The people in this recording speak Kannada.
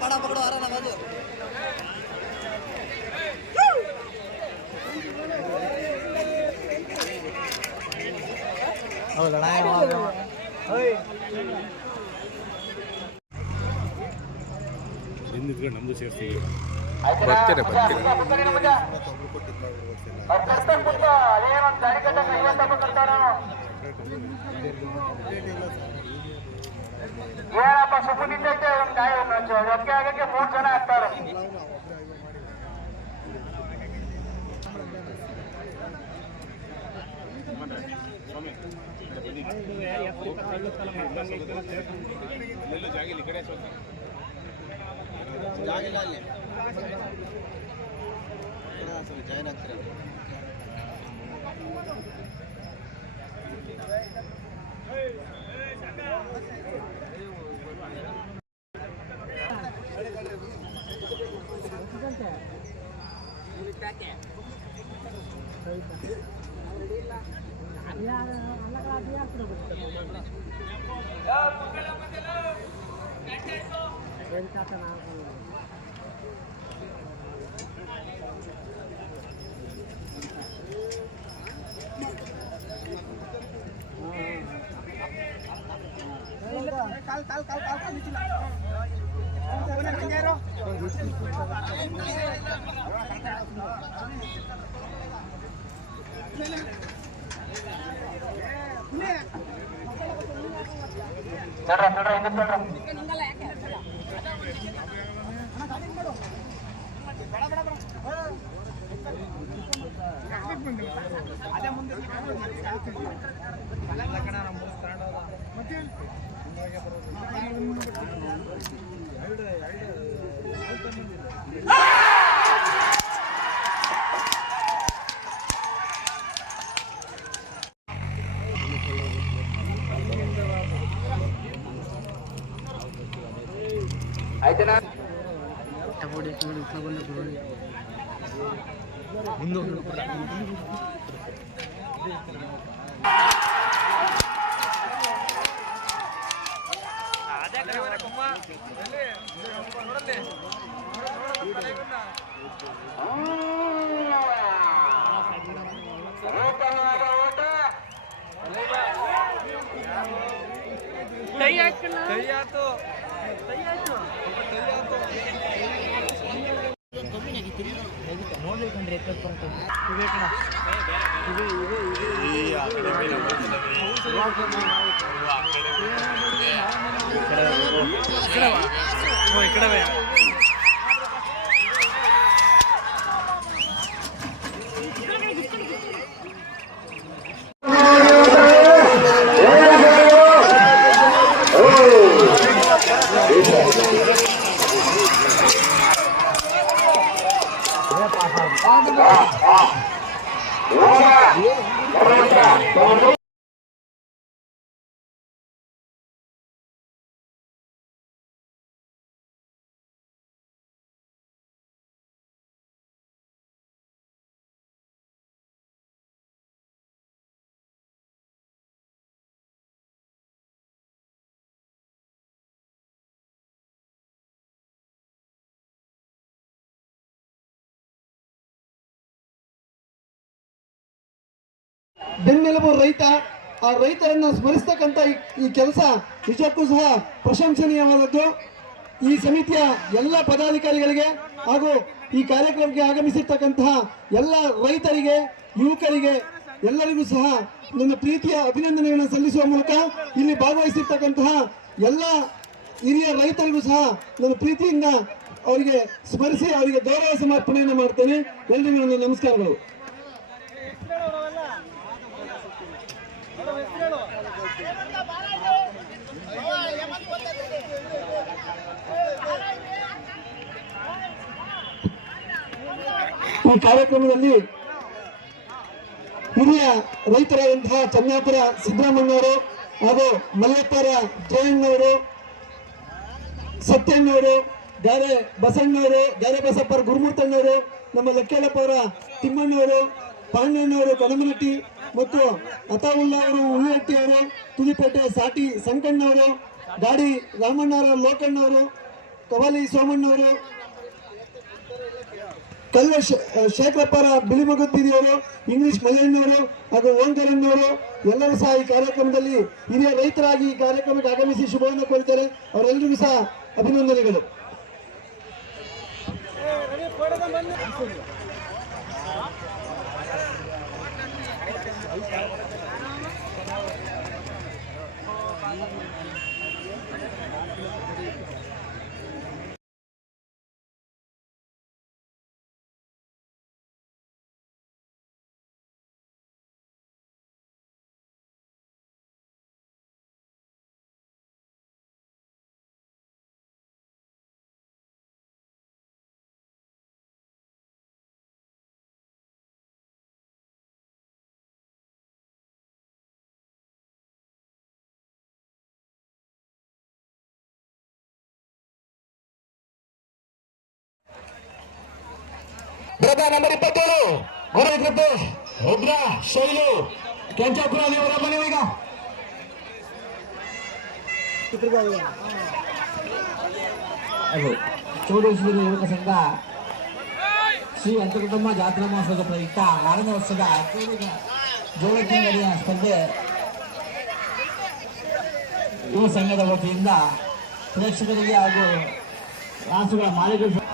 बड़ा पकड़ो आ रहा बाजू ಹಿಂದಿದ್ಕೊಂಡು ನಮ್ದು ಸೇರಿಸ್ತೀವಿ ಬರ್ತೀರ ಏನಪ್ಪ ಸುಮ್ಮನಿದ್ದಕ್ಕೆ ಒಂದು ಗಾಯ ಒಟ್ಟಿಗೆ ಆಗಕ್ಕೆ 3 ಜನ ಆಗ್ತಾರೆ. ಜಾಗಿಲ್ಲ ಅಲ್ಲಿ ಜಾಯ್ನ್ ಆಗ್ತಾರೆ. ಆಯ್ತನಾ ಬೆನ್ನೆಲುಬು ರೈತ. ಆ ರೈತರನ್ನ ಸ್ಮರಿಸ್ತಕ್ಕಂಥ ಈ ಕೆಲಸ ನಿಜಕ್ಕೂ ಸಹ ಪ್ರಶಂಸನೀಯವಾದದ್ದು. ಈ ಸಮಿತಿಯ ಎಲ್ಲ ಪದಾಧಿಕಾರಿಗಳಿಗೆ ಹಾಗೂ ಈ ಕಾರ್ಯಕ್ರಮಕ್ಕೆ ಆಗಮಿಸಿರ್ತಕ್ಕಂತಹ ಎಲ್ಲ ರೈತರಿಗೆ, ಯುವಕರಿಗೆ ಎಲ್ಲರಿಗೂ ಸಹ ನನ್ನ ಪ್ರೀತಿಯ ಅಭಿನಂದನೆಗಳನ್ನು ಸಲ್ಲಿಸುವ ಮೂಲಕ ಇಲ್ಲಿ ಭಾಗವಹಿಸಿರ್ತಕ್ಕಂತಹ ಎಲ್ಲ ಹಿರಿಯ ರೈತರಿಗೂ ಸಹ ನನ್ನ ಪ್ರೀತಿಯಿಂದ ಅವರಿಗೆ ಸ್ಮರಿಸಿ ಅವರಿಗೆ ಗೌರವ ಸಮರ್ಪಣೆಯನ್ನು ಮಾಡ್ತೇನೆ. ಎಲ್ಲರಿಗೂ ನನ್ನ ನಮಸ್ಕಾರಗಳು. ಈ ಕಾರ್ಯಕ್ರಮದಲ್ಲಿ ಹಿರಿಯ ರೈತರಾದಂತಹ ಚನ್ನಾಪುರ ಸಿದ್ದರಾಮಣ್ಣವರು ಹಾಗೂ ಮಲ್ಲಪ್ಪರ ಜಯಣ್ಣವರು, ಸತ್ಯಣ್ಣವರು, ಗಾರೆ ಬಸಣ್ಣವರು, ಗಾರೆ ಬಸಪ್ಪರ ಗುರುಮೂರ್ತಣ್ಣವರು, ನಮ್ಮ ಲಕ್ಕೇಲಪ್ಪವರ ತಿಮ್ಮಣ್ಣವರು, ಪಾಂಡಣ್ಣವರು ಕಡಮನಟ್ಟಿ ಮತ್ತು ಅತಾವುಲ್ಲಾ ಅವರು ಹುಳಿಹಟ್ಟಿ ಅವರು, ತುದಿಪೇಟೆ ಸಾಟಿ ಸಂಕಣ್ಣವರು, ಗಾಡಿ ರಾಮಣ್ಣವರ ಲೋಕಣ್ಣವರು, ಕವಾಲಿ ಸೋಮಣ್ಣವರು, ಕಲ್ಲ ಶೇಖರಪ್ಪರ ಬಿಳಿಮಗುತ್ತಿದಿಯವರು, ಇಂಗ್ಲಿಷ್ ಮಲ್ಲಣ್ಣವರು ಹಾಗೂ ಓಂಕರಣ್ಣವರು ಎಲ್ಲರೂ ಸಹ ಈ ಕಾರ್ಯಕ್ರಮದಲ್ಲಿ ಹಿರಿಯ ರೈತರಾಗಿ ಈ ಕಾರ್ಯಕ್ರಮಕ್ಕೆ ಆಗಮಿಸಿ ಶುಭವನ್ನು ಕೋರುತ್ತಾರೆ. ಅವರೆಲ್ಲರಿಗೂ ಸಹ ಅಭಿನಂದನೆಗಳು. ಬ್ರದರ್ ನಂಬರ್ 27 ಗುರು ಕೃಪೇಶ್ ರುದ್ರ ಶೈಲು ಕೆಂಚಾಪುರ ಅವರ ಮನೆ ಈಗ ಚೌಡೇಶ್ವರಿ ಯುವಕ ಸಂಘ ಶ್ರೀ ಅಂತಕುಟುಂಬ ಜಾತ್ರಾ ಮಹೋತ್ಸವದ ಪ್ರಯುಕ್ತ 6ನೇ ವರ್ಷದ ಜೋಳಕ್ಕೆ ನಡೆಯುವ ಸ್ಪರ್ಧೆ ಯುವ ಸಂಘದ ವತಿಯಿಂದ ಪ್ರೇಕ್ಷಕರಿಗೆ ಹಾಗೂ ರಾಸುಗಳ ಮಾಲೀಕರು